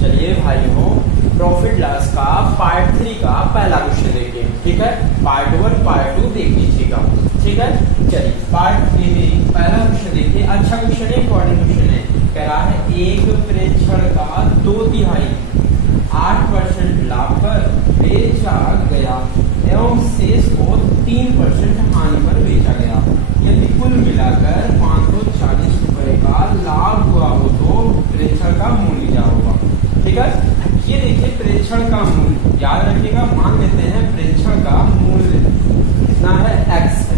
चलिए भाइयों, profit loss का पार्ट 3 का पहला क्वेश्चन देखिए। ठीक है, पार्ट 1 पार्ट 2 देख लीजिएगा। ठीक है, चलिए पार्ट 3 में पहला क्वेश्चन देखिए। अच्छा क्वेश्चन है, इंपॉर्टेंट क्वेश्चन है। कह रहा है एक प्रेक्षण का 2/3 8% लाभ पर बेचा गया एवं शेष को 3% हानि पर बेचा गया। यदि कुल मिलाकर 540 रुपए का लाभ हुआ हो तो प्रेक्षण का मूल्य क्या होगा। ठीक है, ये देखिए प्रेक्षण का मूल्य याद रखिएगा। मान लेते हैं प्रेक्षण का मूल्य कितना है, x है।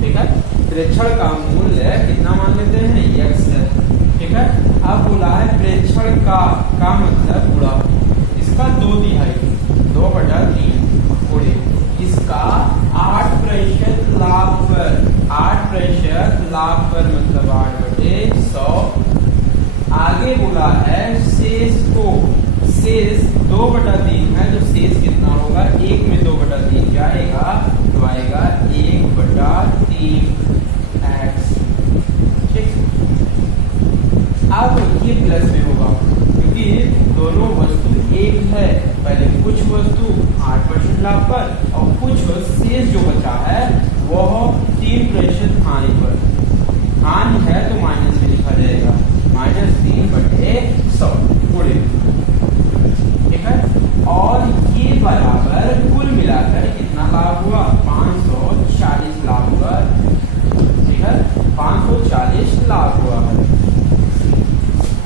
ठीक है, प्रेक्षण का मूल्य कितना मान लेते हैं, x है। ठीक है, अब बोला है प्रेक्षण का मतलब पूरा इसका 2/3 2/3 पूरे इसका 8% लाभ पर 8% लाभ पर मतलब 8/100। आगे बोला है शेष को, शेष 2/3 है, जो शेष कितना होगा, 1 में 2/3 जाएगा तो आएगा 1/3 x। ठीक, अब ये प्लस में होगा क्योंकि दोनों वस्तु एक है। पहले कुछ वस्तु 8% लाभ पर और कुछ शेष जो बचा है वह 3% हानि पर। हानि है तो माइनस में लिखा जाएगा, -3/100 पूरे। ठीक है, और ये बराबर कुल मिलाकर कितना लाभ हुआ, 540 लाभ हुआ। ठीक है, 540 लाभ हुआ है।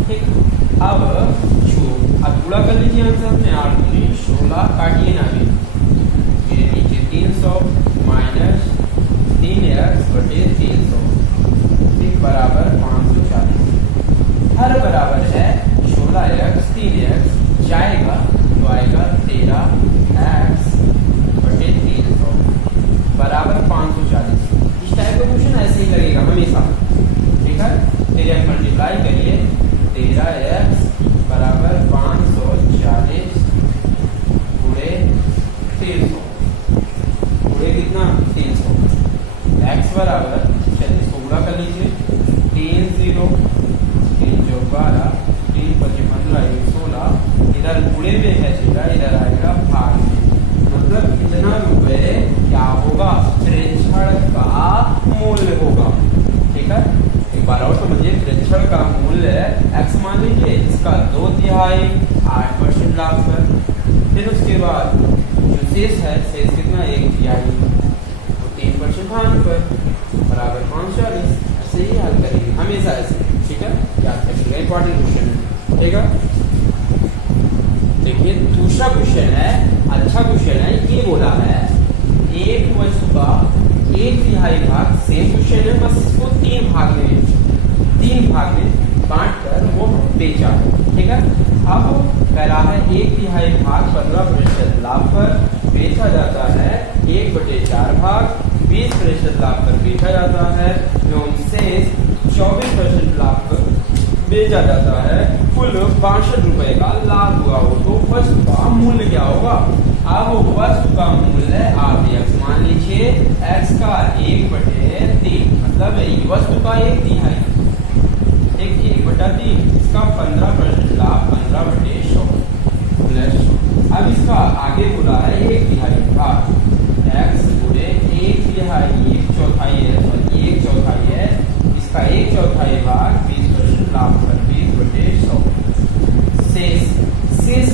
ठीक, अब गुणा कर लीजिए आंसर में 8 × 16 काटिए ना भी, ये नीचे 300 माइनस 3x/300 बराबर 540। हर बराबर है 16x 3x जाएगा तो आएगा 13x/300 बराबर 540। इस टाइप का क्वेश्चन ऐसे ही लगेगा हमेशा। ठीक है, 13x मल्टीप्लाई करिए, 13x बराबर 540 पूरे 300 पूरे कितना 300 x बराबर, चलिए इसको गुणा कर लीजिए, 3 0 3 × 12 3 × 5 15 1 16। इधर गुणे में है सीधा, इधर आएगा भाग में। मतलब कितना रुपए क्या होगा, प्रेक्षण का मूल्य होगा। ठीक है, एक बार और समझिए, प्रेक्षण का मूल्य x मान लीजिए, इसका 2/3 8% लाभ पर, फिर उसके बाद जो शेष है, शेष कितना 1/3 तो 3% हानि पर बराबर 540। ऐसे ही हल करेंगे हमेशा ऐसे। ठीक है, याद रखिएगा, इंपॉर्टेंट क्वेश्चन है। ठीक है, देखिए दूसरा क्वेश्चन है, अच्छा क्वेश्चन है। ये बोला है एक वस्तु का 1/3 भाग, सेम क्वेश्चन है बस इसको 3 भाग में बांट कर वो बेचा। ठीक है, अब कह रहा है 1/3 भाग 15% लाभ पर बेचा जाता है, 1/4 भाग 20% लाभ पर बेचा जाता है एवं शेष 24% लाभ पर बेचा जाता है। कुल 62 रुपए का लाभ हुआ हो तो वस्तु का मूल्य क्या होगा। अब वस्तु का मूल्य आप x मान लीजिए, x का 1/3 मतलब वस्तु का 1/3 इसका 15% लाभ 15/100 प्लस, अब इसका आगे बोला है 1/3 भाग x पूरे 1/3 1/4 है, 1/4 है, इसका 1/4 भाग 20% लाभ पर 20/100। शेष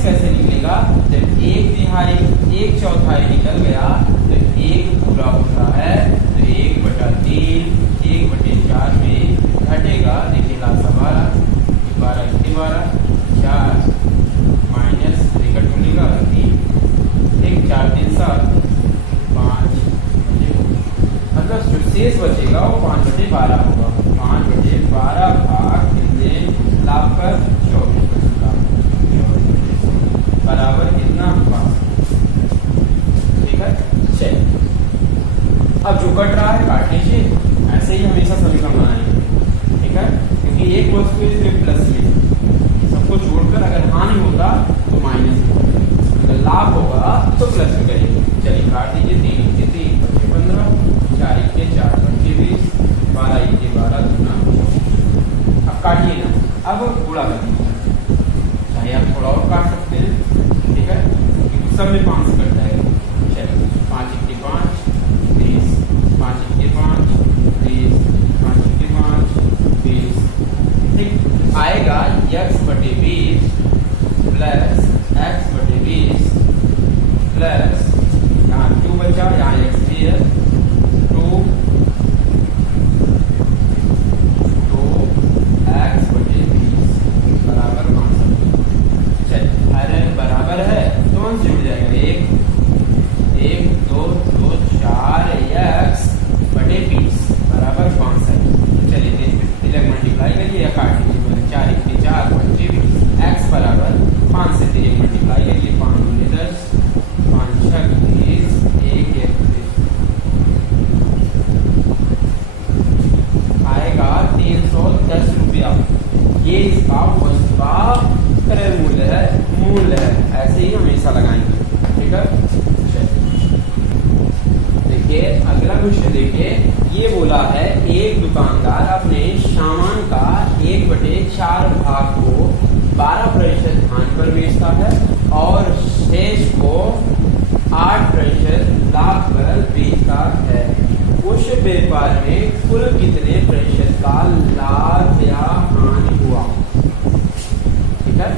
कैसे निकलेगा, जब 1/3 1/4 निकल गया तो 1 पूरा होता है तो 1/3 1/4 में घटेगा। देखिए लासा 12 12 4 माइनस निकट मिलेगा 3 1 4 3 7 5, मतलब जो शेष बचेगा वो 5/12 होगा। 5/12 भाग कितने लाभ पर 24% लाभ बराबर कितना 5। ठीक है, चलिए अब जो कट रहा है काट लीजिए, ऐसे ही हमेशा सभी का बनाएंगे। ठीक है, क्योंकि एक वस्तु इसमें प्लस में सबको जोड़कर अगर हानि होगा तो माइनस में, अगर लाभ होगा तो प्लस में करेंगे। चलिए काट दीजिए, 3 × 3 = 15 4 × 4 = 20 12 × 12 = 2। अब काटिए ना, अब गुणा कर दीजिए, चाहे आप थोड़ा सब में 5 से कट जाएगा। चलो 5 × 5 20, 5 × 5 20, 5 × 5 20। ठीक, आएगा x/20 प्लस x/20 प्लस यहाँ 2 बचा, यहाँ x भी है 2 x/20 बराबर 65। चलिए हर बराबर है तो कौन से मिल जाएगा 1 2 2 4 x/20 बराबर 65। चलिए तिलक मल्टीप्लाई करिए या काट लीजिए, 4 × 4 25 x बराबर 5 से तिलक मल्टीप्लाई करिए, 5 × 10 5 6 20 1 आएगा 310 रुपया। ये इसका वस्तुका क्रय मूल्य है, ऐसे ही हमेशा लगाएंगे। ठीक है, देखिए अगला क्वेश्चन देखिए, ये बोला है एक दुकानदार अपने सामान का 1/4 भाग को 12% धान पर बेचता है और शेष को 8% लाभ पर बेचता है। उस व्यापार में कुल कितने प्रतिशत का लाभ या हानि हुआ? ठीक है,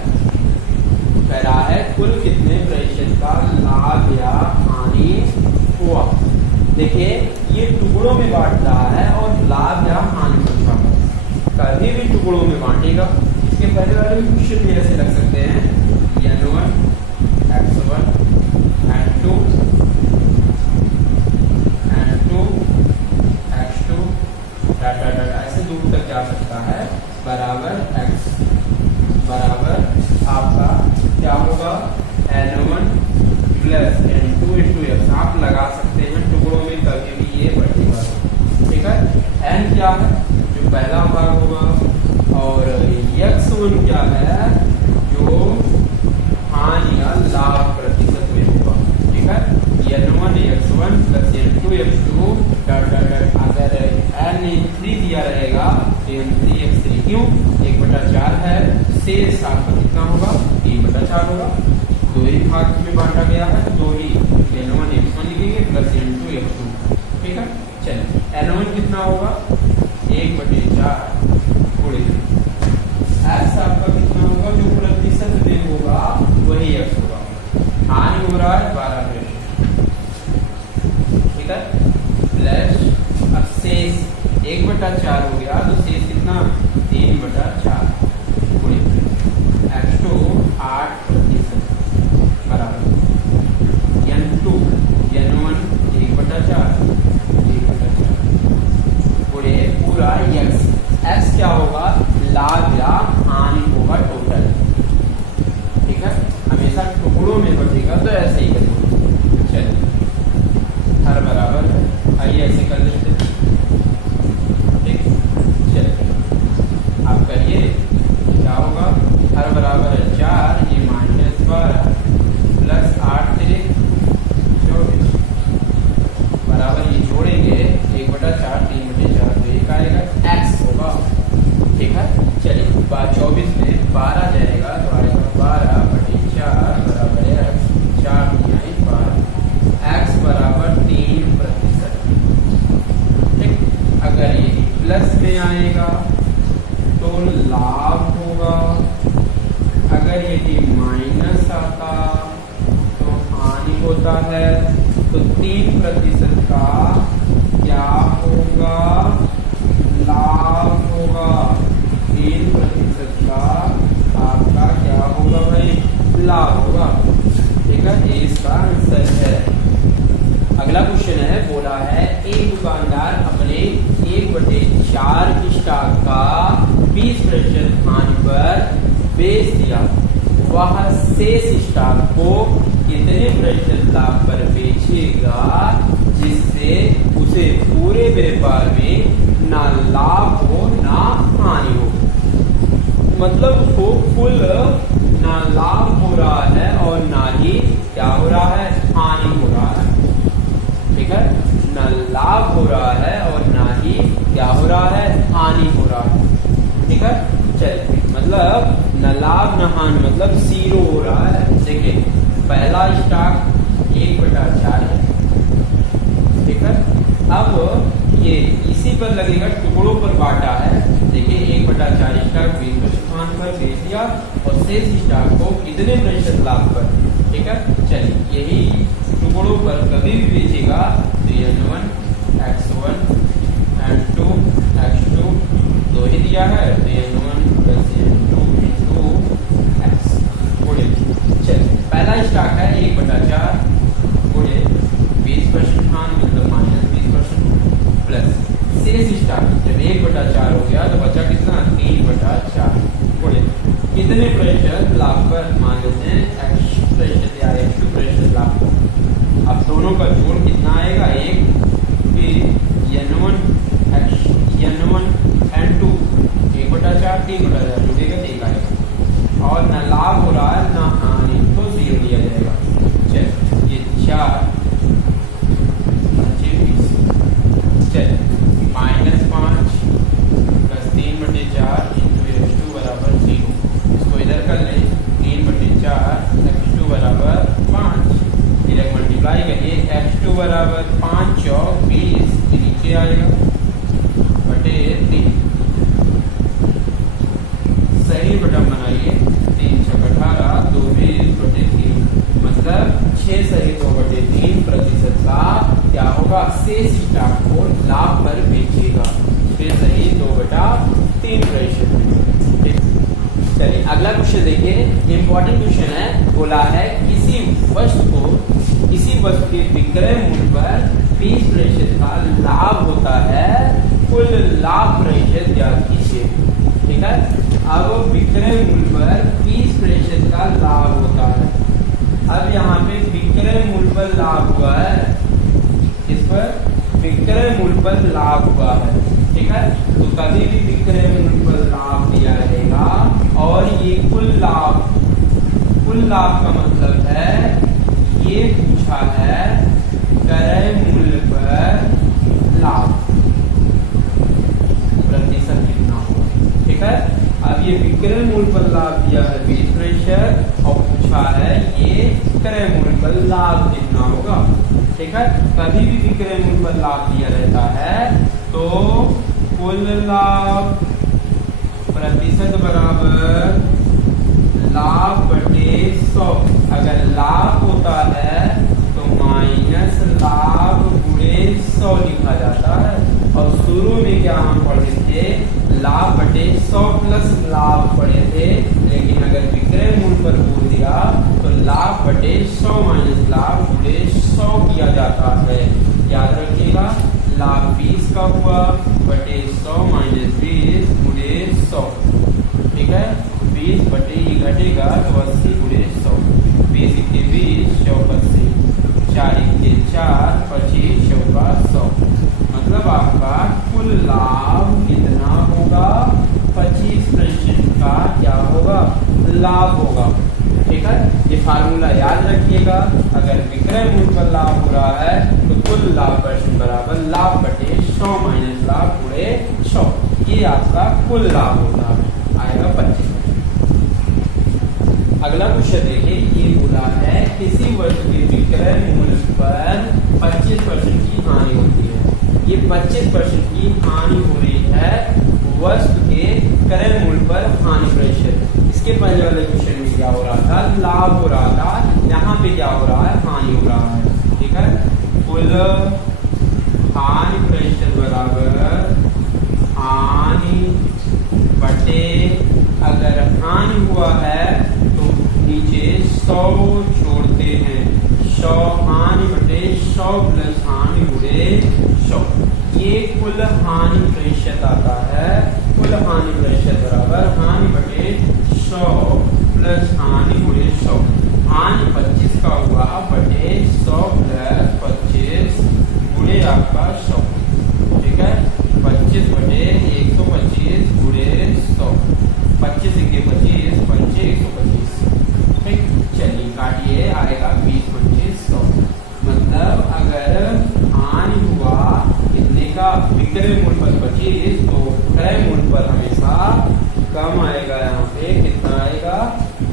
कह रहा है कुल कितने प्रतिशत का लाभ या हानि हुआ। देखिए ये टुकड़ों में बांट रहा है और लाभ या हानि पूछा है, कभी भी टुकड़ों में बांटेगा। इसके पहले वाले क्वेश्चन भी ऐसे लग सकते हैं, n1 x1 n2 x2 ऐसे दूर तक जा सकता है, बराबर x बराबर आपका क्या होगा n1 प्लस n2 × x। आप लगा सकते हैं टुकड़ों में, कभी भी ये बढ़ेगा। ठीक है, n क्या है जो पहला भाग होगा और x1 क्या है जो हानि या लाभ प्रतिशत में होगा। ठीक है, n1 x1 plus n2 x2 अगर n3 दिया रहेगा तो n3 x3 क्यों 1/4 है, शेष आपका कितना होगा 3/4 होगा। दो ही भाग में बांटा गया है, दो ही n1 x1 लिखेंगे प्लस n2 x2। ठीक है, चलिए n1 कितना होगा 1/4 थोड़ी x आपका कितना होगा जो प्रतिशत में होगा वही x होगा। हानि हो रहा है 12%। ठीक है, प्लस अब शेष 1/4 हो गया तो शेष कितना 3/4 x2 8% बराबर n2 n1 1/4 पूरे पूरा x क्या होगा लाभ या हानि होगा टोटल। ठीक है, हमेशा टुकड़ों में बचेगा तो ऐसे ही करेंगे। चलिए हर बराबर है, आइए ऐसे कर लेते हैं। ठीक, चलिए आप करिए क्या होगा, हर बराबर है 4 ये -12 प्लस 8 × 24 बराबर ये जोड़ेंगे 1/4 3/4 तो एक आएगा x होगा। ठीक है, चलिए 24 में 12 जाएगा तो आएगा 12/4 बराबर है 4 × 12 x बराबर 3%। ठीक, अगर ये प्लस में आएगा तो लाभ होगा, अगर ये माइनस आता तो हानि होता है। तो 3% का क्या होगा लाभ होगा, 3% का आपका क्या होगा भाई लाभ होगा। ठीक है, ये इसका आंसर है। अगला क्वेश्चन है, बोला है एक दुकानदार अपने 1/4 स्टॉक का 20% हानि पर बेच दिया, वह शेष स्टॉक को कितने प्रतिशत लाभ पर बेचेगा जिससे उसे पूरे व्यापार में ना लाभ हो ना हानि हो। मतलब उसको फुल ना लाभ हो रहा है और ना ही क्या हो रहा है हानि हो रहा है। ठीक है, ना लाभ हो रहा है और ना ही क्या हो रहा है हानि हो रहा है। ठीक है, चलिए मतलब न लाभ न हानि हानि मतलब 0 हो रहा है। देखिए पहला स्टॉक 1/4 है, ठीक है। अब ये इसी पर लगेगा, टुकड़ों पर बांटा है। देखिए 1/4 स्टॉक 20% हानि पर बेच दिया और शेष स्टॉक को कितने प्रतिशत लाभ पर, ठीक है। चलिए यही टुकड़ों पर कभी भी बेचेगा तो N1 X1 N2 X2 दो ही दिया है तो N1 + N2 × X गुणे। चलिए पहला स्टॉक है 1/4 गुणे 20% हानि मतलब -20% प्लस शेष स्टॉक जब 1/4 हो गया तो बचा कितना 3/4 गुणे कितने प्रतिशत लाभ पर, मान लेते हैं X% या X2% लाभ पर। अब दोनों का जोड़ कितना आएगा 1 N1 N2 1/4 3/4 जुड़ेगा 1 आएगा और न लाभ हो रहा है न हानि तो 0 लिया जाएगा। चल ये 4 चल -5 + 3/4 × X2 = 0। इसको इधर कर ले 3/4 X2 = 5, फिर मल्टीप्लाई करिए X2 = 5 × 20 नीचे आएगा बटे 3। सही बटन बनाइए 3 × 18 2 बटे 3 मतलब 6 सही 2/3 प्रतिशत का क्या होगा, शेष स्टॉक को लाभ पर बेचेगा। 6 सही 2/3 प्रतिशत। चलिए अगला क्वेश्चन देखिए, इंपॉर्टेंट क्वेश्चन है। बोला है किसी वस्तु के विक्रय मूल्य पर 20% का लाभ होता है, कुल लाभ प्रतिशत ज्ञात कीजिए, ठीक है। अब विक्रय मूल्य पर 20% का लाभ होता है। अब यहाँ पे विक्रय मूल्य पर लाभ हुआ है, इस पर विक्रय मूल्य पर लाभ हुआ है, ठीक है। तो कभी भी विक्रय मूल्य पर लाभ दिया रहेगा और ये कुल लाभ का मतलब है ये पूछा है क्रय मूल्य पर लाभ प्रतिशत कितना हो, ठीक है। अब ये विक्रय मूल्य पर लाभ दिया है 20% और पूछा है ये क्रय मूल्य पर लाभ कितना होगा, ठीक है। कभी भी विक्रय मूल्य पर लाभ दिया रहता है तो कुल लाभ प्रतिशत बराबर लाभ बटे 100। अगर लाभ होता है तो माइनस लाभ गुणे 100 लिखा जाता है। और शुरू में क्या हम पढ़े थे, लाभ बटे 100 प्लस लाभ पढ़े थे, लेकिन अगर विक्रय मूल्य पर बोल दिया तो लाभ बटे 100 माइनस लाभ गुणे 100 किया जाता है। याद रखिएगा लाभ 20 का हुआ बटे 100 माइनस 20 गुणे 100, ठीक है। 20 बटे ही घटेगा तो 80 गुणे 100, 20 × 20 80, 4 × 4 25 चौका 100। मतलब आपका कुल लाभ कितना होगा, 25% का क्या होगा, लाभ होगा, ठीक है। ये फार्मूला याद रखिएगा। अगर विक्रय मूल्य पर लाभ हो रहा है तो कुल लाभ % बराबर लाभ बटे 100 माइनस लाभ गुणे 100। ये आपका कुल लाभ होता है, आएगा 25%। अगला क्वेश्चन देखिए, ये बोला है किसी वस्तु के विक्रय मूल्य पर 25% की हानि होती है। ये 25% की हानि हो रही है वस्तु के क्रय मूल्य पर हानि प्रतिशत। इसके पहले वाले क्वेश्चन में क्या हो रहा था, लाभ हो रहा था, यहाँ पे क्या हो रहा है, हानि हो रहा है, ठीक है। कुल हानि प्रतिशत बराबर हानि बटे, अगर हानि हुआ है तो नीचे 100 छोड़ते हैं, 100 हानि बटे 100 प्लस हानि गुणे 100। ये कुल हानि प्रतिशत आता है। कुल हानि प्रतिशत बराबर हानि बटे 100 प्लस हानि गुणे 100। हानि 25 का हुआ बटे 100 प्लस 25 गुणे आपका 100, ठीक है। 25 बटे 125 गुणे 100, 25 × 25 पंचे 125, ठीक। चलिए काटिए, आएगा 20 25 100। मतलब अगर हानि हुआ कितने का, विक्रय मूल्य पर 25 तो क्रय मूल्य पर हमेशा कम आएगा। यहाँ पे कितना आएगा,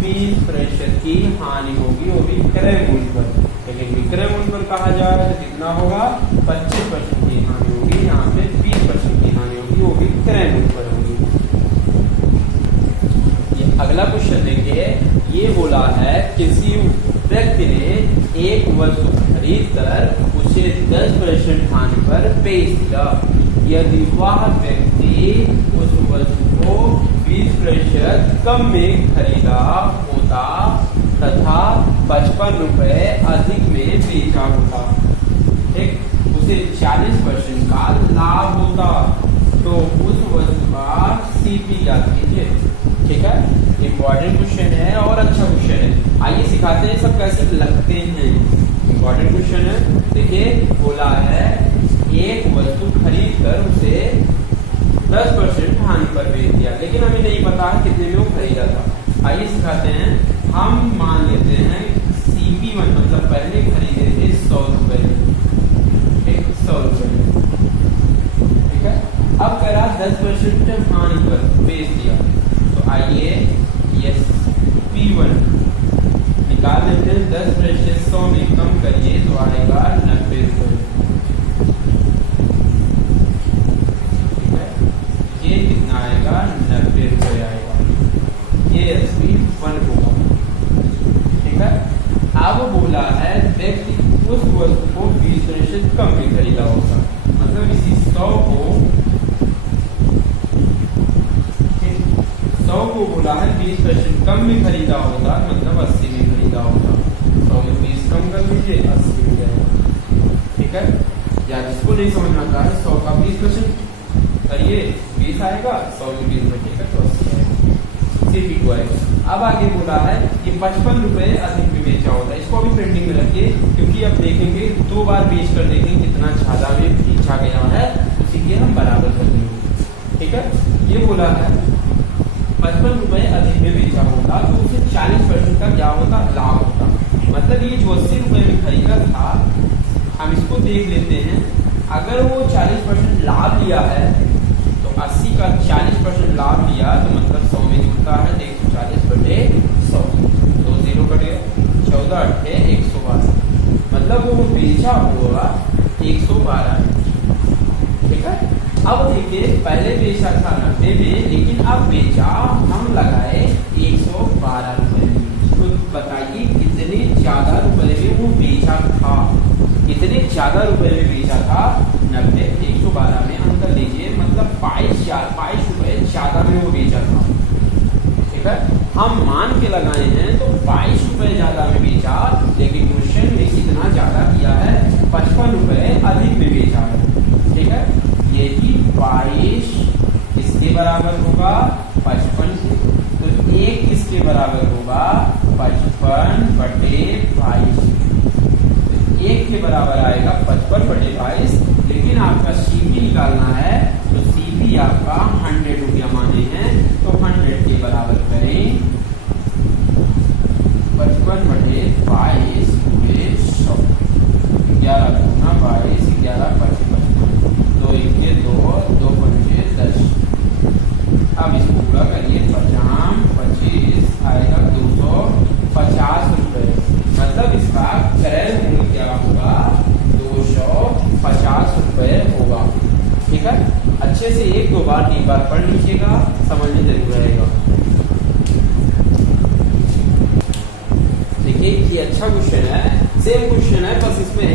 20 20% की हानि होगी, वो भी क्रय मूल्य पर। लेकिन विक्रय मूल्य पर कहा जाए तो कितना होगा, 25% की हानि होगी, यहाँ पे 20% की हानि होगी, वो भी क्रय मूल्य पर होगी। ये अगला क्वेश्चन देखिए, ये बोला है किसी व्यक्ति ने एक वस्तु खरीद कर उसे 10% हानि पर बेच दिया। यदि वह व्यक्ति उस वस्तु को 20% कम में खरीदा होता तथा 55 रुपए अधिक में बेचा होता, ठीक, उसे 40% का लाभ होता, तो उस वस्तु का सीपी याद कीजिए। ठीक है, इम्पोर्टेंट क्वेश्चन है और अच्छा क्वेश्चन है। आइए सिखाते हैं सब कैसे लगते हैं। इम्पोर्टेंट क्वेश्चन है, देखिए बोला है एक वस्तु खरीद कर उसे 10% हानि पर बेच दिया, लेकिन हमें नहीं पता कितने में वो खरीदा था। आइए सिखाते हैं। हम मान लेते हैं CP1 मतलब पहले खरीदे थे 100 रुपए, 100 रुपए, ठीक है। अब करा 10% हानि पर बेच दिया, तो आइए ये P1 निकाल लेते हैं। 10% 100 में कम करिए तो आएगा 90 रुपए, ठीक है। ये कितना आएगा, 90 रुपए आएगा, ये P1 होगा, ठीक है। अब बोला है व्यक्ति उस वस्तु को 20% कम में खरीदा होगा, मतलब इसी 100 को बोला है 20% कम में खरीदा होता, मतलब 80 में खरीदा होता। 100 में 20 कम कर लीजिए, 80 में जाएगा, ठीक है। या जिसको नहीं समझ में आता है 100 का 20% करिए, 20 आएगा, 100 में 20 बचेगा तो 80 आएगा, CP2 आएगा। अब आगे बोला है कि 55 रुपए अधिक में बेचा होता है, इसको अभी पेंडिंग में रखिए, क्योंकि अब देखेंगे 2 बार बेच कर देखेंगे कितना ज्यादा में बेचा गया है, उसी के हम बराबर कर देंगे, ठीक है। ये बोला है 55 रुपए अधिक में बेचा होता तो उसे 40% का क्या होता, लाभ होता। मतलब ये जो 80 रुपए में खरीदा था, हम इसको देख लेते हैं। अगर वो 40% लाभ लिया है तो 80 का 40% लाभ लिया तो मतलब 100 में जुड़ता है, 140/100, तो 0 कट गया, 14 8 112, मतलब वो बेचा हुआ 112, ठीक है। अब देखिए पहले बेचा था 90 में, लेकिन अब बेचा हम लगाए 112 रुपए में, तो बताइए कितने ज्यादा रुपए में वो बेचा था, कितने ज्यादा रुपए में बेचा था, 90 112 में अंतर लीजिए, मतलब 22 रुपए ज्यादा में वो बेचा था, ठीक है। हम मान के लगाए हैं तो 22 रुपए ज्यादा में बेचा, लेकिन क्वेश्चन में कितना ज्यादा किया है, 55 रुपए अधिक में बेचा है, ठीक है। यही 22 किसके बराबर होगा, 55 के, तो 1 किसके बराबर होगा, 55/22, 1 के बराबर आएगा 55/22। लेकिन आपका CP निकालना है, तो CP आपका 100 रुपया माने हैं, तो 100 के बराबर करें 55/22 पूरे 100, 11 दूना 22, 11 55, 2 1 2, 2 5 10। अब इसको पूरा करिए, 50 25 आएगा 250 रुपए, मतलब इसका क्रय मूल्य क्या होगा, 250 रुपए होगा, ठीक है। अच्छे से 1-2 बार 3 बार पढ़ लीजिएगा, समझने जरूर रहेगा। देखिए ये अच्छा क्वेश्चन है, सेम क्वेश्चन है, बस इसमें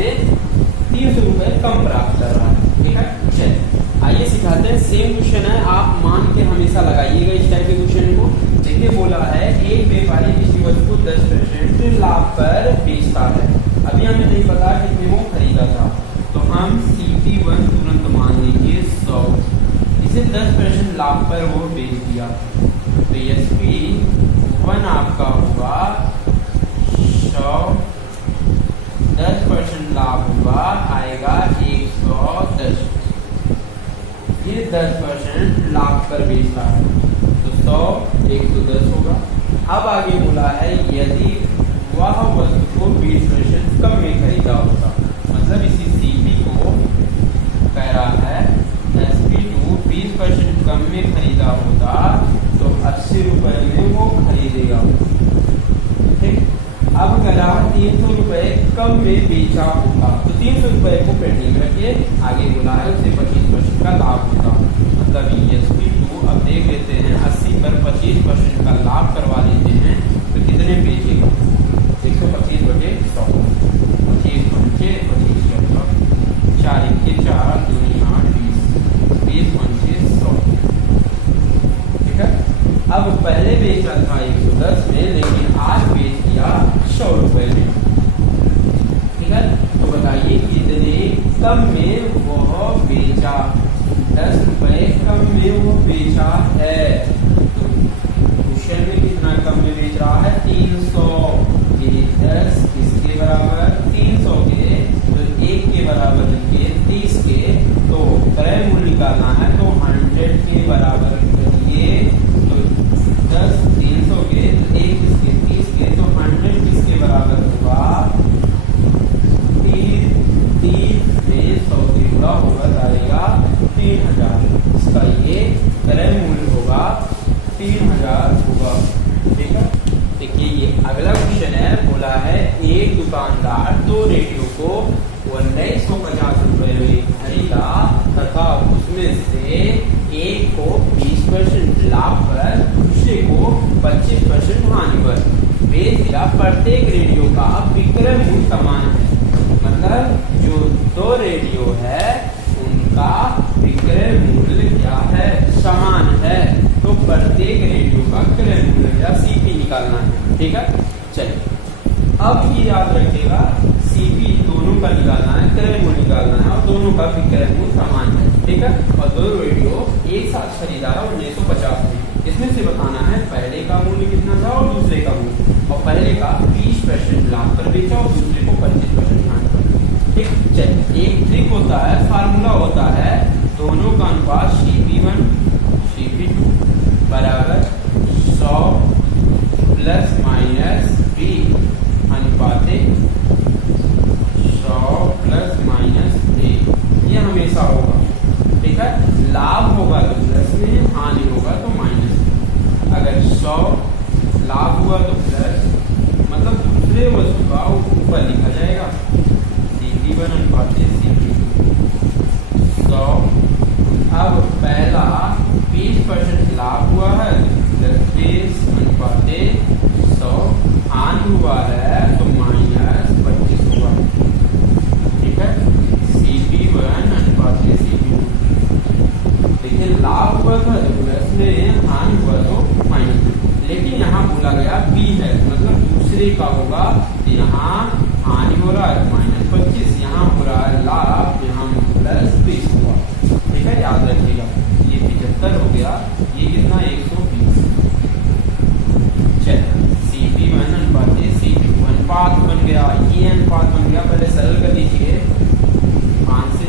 300 रुपए कम प्राप्त कर रहा है, ठीक है। चलिए आइए सिखाते हैं। सेम क्वेश्चन है, आप मान के हमेशा लगाइएगा इस टाइप के क्वेश्चन को। देखिए बोला है एक व्यापारी किसी वस्तु को 10% लाभ पर बेचता है, अभी हमें नहीं पता कितने वो खरीदा था, तो हम CP1 तुरंत मान लीजिए 100, इसे 10% लाभ पर वो बेच दिया, तो SP1 आपका होगा 100, 10% लाभ होगा, आएगा 110, ये 10% लाभ पर बेचता है, तो 100 110 होगा। अब आगे बोला है यदि वह वस्तु को 20% कम में खरीदा होता, मतलब इसी CP को कह रहा है SP2 20% कम में खरीदा होता तो 80 रुपए में वो खरीदेगा, कम में बेचा होता तो 300 रुपए को पेंडिंग रखिए, आगे बोला है उसे 25% का लाभ होता। मतलब ESP2 अब देख लेते हैं 80 पर 25% का लाभ करवा लेते हैं तो कितने बेचेगा 125/100, 25 4 के 4 2 8 20 20 5 100। ठीक है, अब पहले बेचा था 110 में, लेकिन आज बेच दिया 100 रुपए में। ठीक है, तो बताइए कितने कम में वह बेचा, 10 रुपए कम में वो बेचा है। तो क्वेश्चन में कितना कम में बेच रहा है 300 के 10 किसके बराबर 300 के, तो 1 के बराबर लिखिए 30 के, तो क्रय मूल्य निकालना है तो 100 के बराबर करिए, तो 10 300 के, तो 1 किसके 30 के, तो 100 किसके बराबर होगा 30 में 100 से गुणा होगा जाएगा 3000। इसका ये क्रय मूल्य होगा 3000 होगा। ठीक है, देखिए ये अगला क्वेश्चन है, बोला है एक दुकानदार 2 रेडियो को 1950 रुपए में खरीदा तथा उसमें से एक को 20% लाभ पर, दूसरे को 25% हानि पर बेच दिया। प्रत्येक रेडियो का विक्रय मूल्य समान है, मतलब जो 2 रेडियो है उनका विक्रय मूल्य क्या है समान है, तो प्रत्येक रेडियो का क्रय मूल्य या CP निकालना है। ठीक है, चलिए अब ये याद रखिएगा CP दोनों का निकालना है, क्रय मूल्य निकालना है और दोनों का विक्रय मूल्य समान है। ठीक है, और 2 रेडियो एक साथ खरीदा है 1950 में, इसमें से बताना है पहले का मूल्य कितना था और दूसरे का मूल्य, और पहले का 20% लाभ पर बेचा और दूसरे को 25% हानि पर। ठीक, चलिए एक ट्रिक होता है, फार्मूला होता है, दोनों का अनुपात CP1 CP2 बराबर 100 plus minus B अनुपाते 100 plus minus A, ये हमेशा होगा। ठीक है, लाभ होगा तो प्लस में, हानि होगा तो माइनस में। अगर 100 लाभ हुआ तो प्लस, मतलब दूसरे वस्तु का ऊपर लिखा जाएगा CP1 अनुपाते CP2 100। अब पहला 20% लाभ हुआ है तो 10 अनुपाते 100, हानि हुआ है तो -25 होगा। ठीक है, CP1 अनुपाते CP2, देखिए लाभ हुआ था तो प्लस में, हानि हुआ तो माइनस में, लेकिन यहाँ बोला गया B है मतलब दूसरे का होगा, यहाँ हानि हो रहा है -25, यहाँ हो रहा है लाभ, यहाँ +20 हुआ। ठीक है, याद रखिएगा ये 75 हो गया, ये कितना 120। चलिए CP1 अनुपाते CP2 अनुपात बन गया, ये अनुपात बन गया, पहले सरल कर दीजिए 5 से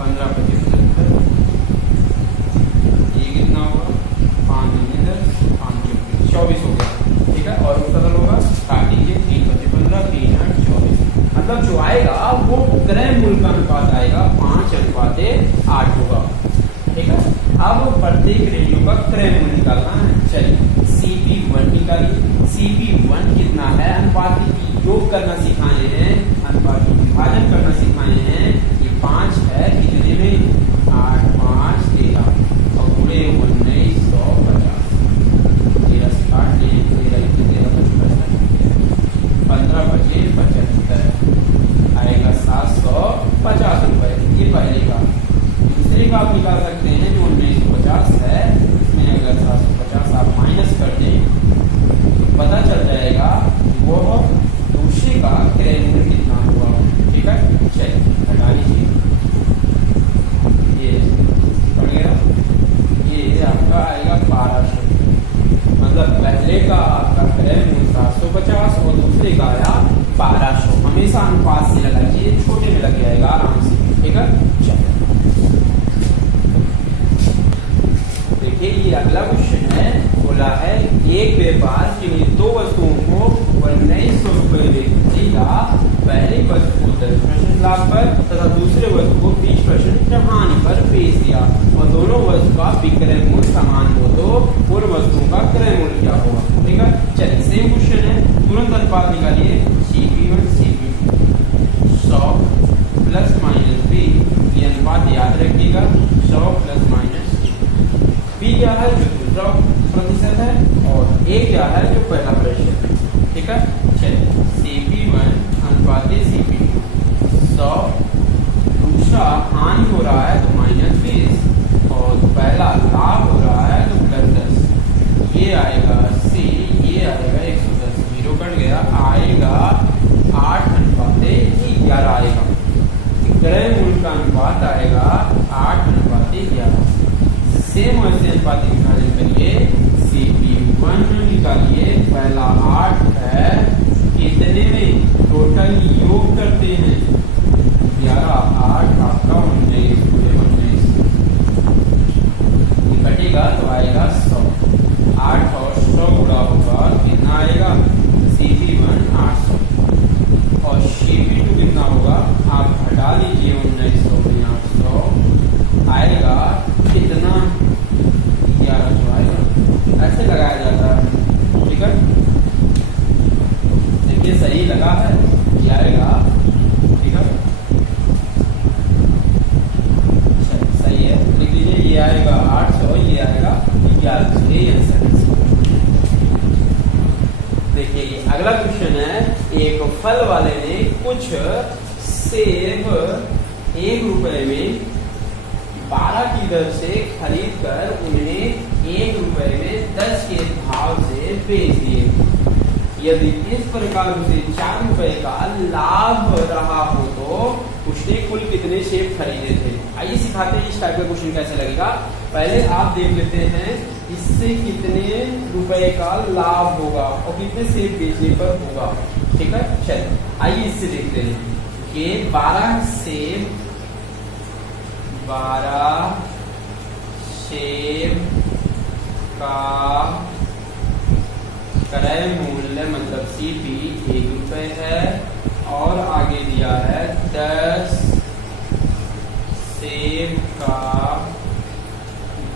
15 25, ये कितना होगा 5 10 5 24 हो गया। ठीक है, और सरल होगा काट दीजिए 3 25 15 3 8 24, मतलब जो आएगा वो क्रय मूल्य का अनुपात आएगा 5 अनुपाते 8 होगा। ठीक है, अब प्रत्येक रेडियो का क्रय मूल्य निकालना है। चलिए CP1 निकालिए, CP1 कितना है, अनुपात की योग करना सिखाए हैं, अनुपात की विभाजन करना सिखाए हैं, ये 5 है, कितने में 8 5 13 और पूरे 1950, 13 से 8 13 15 25 75 आएगा 750 रुपए। ये पहले का। दूसरे का आप निकाल सकते हैं जो 1950 है, इसमें अगर 750 आप माइनस कर दें तो पता चल जाएगा वो दूसरे का क्रय मूल्य कितना हुआ। ठीक है, चलिए हटा लीजिए, ये बढ़ गया, ये आपका आएगा 1200, मतलब पहले का आपका क्रय मूल्य 750 और दूसरे का आया 1200। हमेशा अनुपात से लगाइए, छोटे में लग जाएगा आराम से। ठीक है, चलिए देखिए ये अगला क्वेश्चन है, बोला है एक व्यापार के लिए 2 वस्तुओं को 1900 रुपए में खरीदा, पहली वस्तु को 10% लाभ पर तथा दूसरे वस्तु को 20% हानि पर बेच दिया और दोनों वस्तु का विक्रय मूल्य समान हो तो उन वस्तुओं का क्रय मूल्य क्या होगा। ठीक है, चलिए सेम क्वेश्चन है, तुरंत अनुपात निकालिए CP1 CP2 plus minus B, ये अनुपात याद रखिएगा 100 प्लस माइनस बी क्या है जो दूसरा प्रतिशत है और ए क्या है जो पहला प्रतिशत है। ठीक है, चलिए CP1 अनुपात CP2 100, दूसरा हानि हो रहा है तो -20 और पहला लाभ हो रहा है तो +10, ये आएगा C, ये आएगा 110, 0 कट गया, आएगा 8:11 आएगा। क्रय मूल्य का अनुपात आएगा 8:11। सेम वैसे अनुपात विभाजन करिए, CP1 निकालिए, पहला 8 है, कितने में टोटल योग करते हैं 11, 8 आपका 19, पूरे 19 कटेगा तो आएगा 100, 8 और 100 गुणा होगा कितना आएगा CP1 800 और CP2 कितना होगा, आप घटा लीजिए 1900 में 800 आएगा कितना 1100 आएगा। ऐसे लगाया जाता है। ठीक है, देखिए सही लगा है, ये आएगा। ठीक है, सही है, लिख लीजिए, ये आएगा 800, ये आएगा 1100, ये आंसर है। देखिए ये अगला क्वेश्चन है, एक फल वाले ने कुछ सेब 1 रुपए में 12 की दर से खरीद कर उन्हें 1 रुपए में 10 के भाव से बेच दिए। यदि इस प्रकार उसे 4 रुपए का लाभ रहा हो तो उसने कुल कितने सेब खरीदे थे। आइए सिखाते हैं इस टाइप का क्वेश्चन कैसे लगेगा। पहले आप देख लेते हैं इससे कितने रुपए का लाभ होगा और कितने सेब बेचने पर होगा। ठीक है, चलिए आइए इससे देखते हैं कि 12 सेब का क्रय मूल्य मतलब CP 1 रुपए है और आगे दिया है 10 सेब का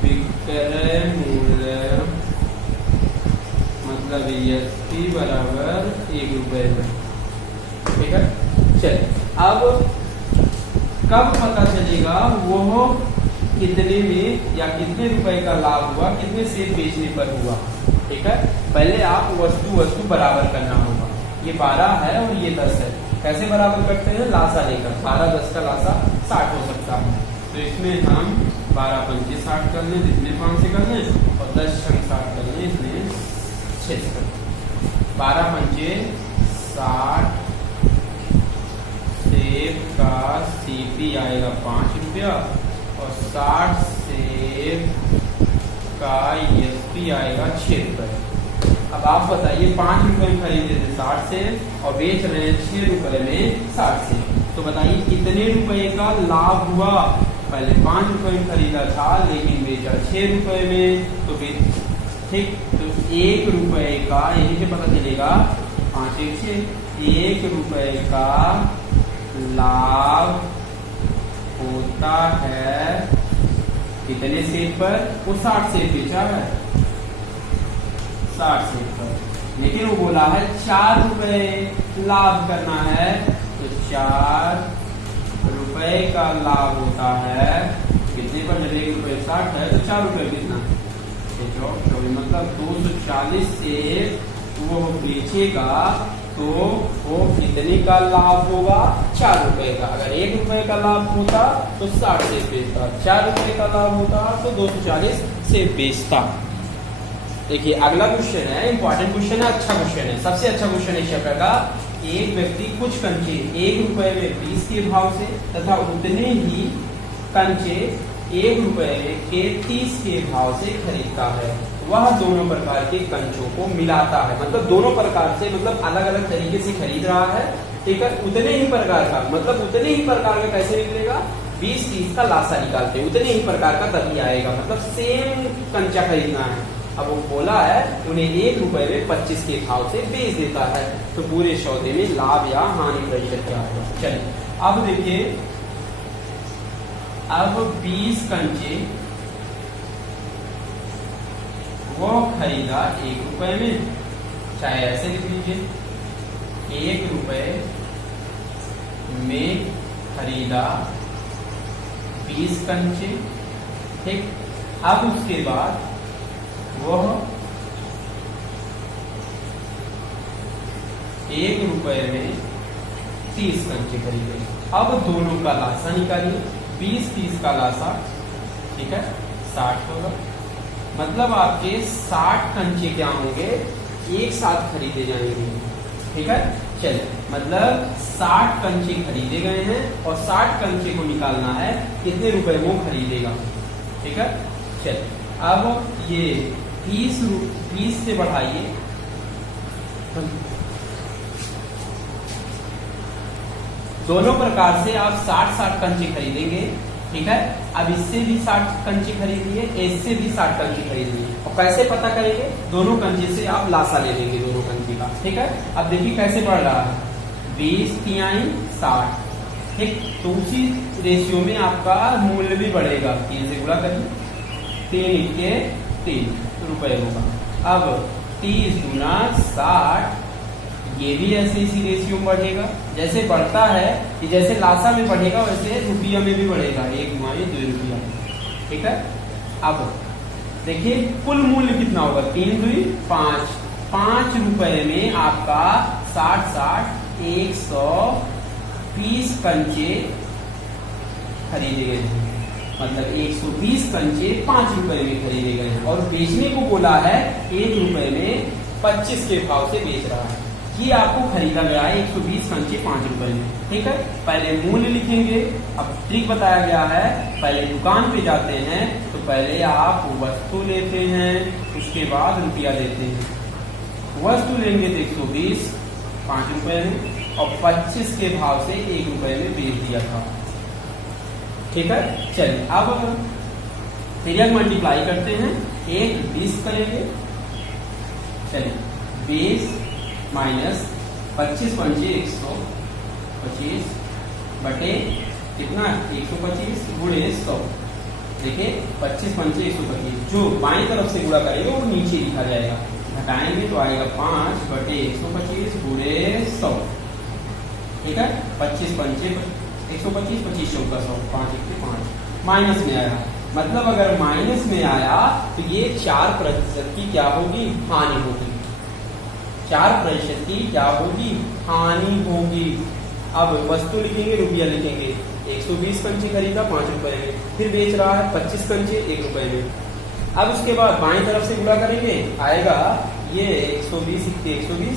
विक्रय मूल्य मतलब SP बराबर 1 रुपए है। ठीक है, चलिए अब कब पता चलेगा वो कितने में या कितने रुपए का लाभ हुआ, कितने सेब बेचने पर हुआ। ठीक है, पहले आप वस्तु बराबर करना होगा। ये 12 है और ये 10 है, कैसे बराबर करते हैं, लासा लेकर। 12 10 का लासा 60 हो सकता है, तो इसमें हम 12 पंचे 60 कर लें, जितने 5 से कर लें और 10 छंग 60 कर लें, इसमें 6 से कर लें। 12 पंचे 60, सेब का CP आएगा 5 रुपया और 60 सेब का SP आएगा 6 रुपए। अब आप बताइए 5 रुपए में खरीदे थे 60 सेब और बेच रहे हैं 6 रुपए में 60 सेब, तो बताइए कितने रुपए का लाभ हुआ। पहले 5 रुपए में खरीदा था लेकिन बेचा 6 रुपए में, तो ठीक, तो 1 रुपए का यही से पता चलेगा 5 1 6, 1 रुपए का लाभ होता है कितने सेब पर, वो 60 सेब बेचा है 60 सेब पर, लेकिन वो बोला है 4 रुपए लाभ करना है, तो 4 रुपए का लाभ होता है कितने पर, जब 1 रुपए 60 है तो 4 रुपए कितना, मतलब 240 सेब वो बेचेगा तो वो कितने का लाभ होगा, 4 रुपए का। अगर 1 रुपए का लाभ होता तो 60 सेब बेचता, 4 रुपए का लाभ होता तो 240 सेब बेचता। देखिए अगला क्वेश्चन है, इंपॉर्टेंट क्वेश्चन है, अच्छा क्वेश्चन है, सबसे अच्छा क्वेश्चन है इस चैप्टर का। एक व्यक्ति कुछ कंचे 1 रुपए में 20 के भाव से तथा उतने ही कंचे 1 रुपए के 30 के भाव से खरीदता है। वह दोनों प्रकार के कंचों को मिलाता है, मतलब दोनों प्रकार से, मतलब अलग अलग तरीके से खरीद रहा है। ठीक है, उतने ही प्रकार का, मतलब उतने ही प्रकार का कैसे निकलेगा, 20-30 का लासा निकालते हैं, उतने ही प्रकार का तभी आएगा, मतलब सेम कंचा खरीदना है। अब वो बोला है उन्हें 1 रुपए में 25 के भाव से बेच देता है, तो पूरे सौदे में लाभ या हानि प्रतिशत क्या आएगा। चलिए अब देखिए, अब 20 कंचे वो खरीदा 1 रुपए में, चाहे ऐसे लिख लीजिए 1 रुपए में खरीदा 20 कंचे। ठीक, अब उसके बाद वह 1 रुपए में 30 कंचे खरीदे। अब दोनों का लासा निकालिए, 20-30 का लासा, ठीक है, 60 होगा। मतलब आपके 60 कंचे क्या होंगे, एक साथ खरीदे जाएंगे। ठीक है, चलिए, मतलब 60 कंचे खरीदे गए हैं और 60 कंचे को निकालना है कितने रुपए वो खरीदेगा। ठीक है, चलिए, अब ये 20 से बढ़ाइए, दोनों प्रकार से आप 60-60 कंचे खरीदेंगे। ठीक है, अब इससे भी 60 कंचे खरीदिए, इससे भी 60 कंचे खरीदिए। और कैसे पता करेंगे, दोनों कंचे से आप लासा ले लेंगे दोनों कंचे का। ठीक है, अब देखिए कैसे बढ़ रहा है, 20 तिहाई 60। ठीक, तो उसी रेशियो में आपका मूल्य भी बढ़ेगा, 3 से गुणा करिए, 3 के 3 रुपए होगा। अब 30 गुना 60, ये भी ऐसे इसी रेशियो में बढ़ेगा। जैसे बढ़ता है कि जैसे लासा में बढ़ेगा वैसे रुपया में भी बढ़ेगा, 1 गुना 2 रुपया। ठीक है, अब देखिए कुल मूल्य कितना होगा, 3 दूनी 5, 5 रुपए में आपका 60-60 120 कंचे खरीदे गए हैं। मतलब 120 कंचे 5 रुपए में खरीदे गए हैं और बेचने को बोला है 1 रुपए में 25 के भाव से बेच रहा है। ये आपको खरीदा गया है 120 कंचे 5 रुपए में। ठीक है, पहले मूल्य लिखेंगे। अब ट्रिक बताया गया है, पहले दुकान पे जाते हैं तो पहले आप वस्तु लेते हैं, उसके बाद रुपया देते हैं। वस्तु लेंगे तो 120 5 रुपए में और 25 के भाव से 1 रुपए में बेच दिया था। ठीक है, चलिए अब फिर मल्टीप्लाई करते हैं, 1 20 करेंगे। चलिए 20 माइनस 25 पंचे 125 बटे कितना 125 गुणे 100। देखिए 25 पंचे 125, जो बाएं तरफ से गुणा करेंगे वो नीचे लिखा जाएगा, घटाएंगे तो आएगा 5 बटे 125 गुणे 100। ठीक है, 25 पंचे 125, 25 चौका 100, 5 1 5 माइनस में आया। मतलब अगर माइनस में आया तो ये 4% की क्या होगी, हानि होगी। 4% की क्या होगी, हानि होगी। अब वस्तु लिखेंगे, रुपया लिखेंगे, 120 कंचे खरीदा 5 रुपए में, फिर बेच रहा है 25 कंचे 1 रुपए में। अब उसके बाद बाएं तरफ से गुणा करेंगे, आएगा ये 120 120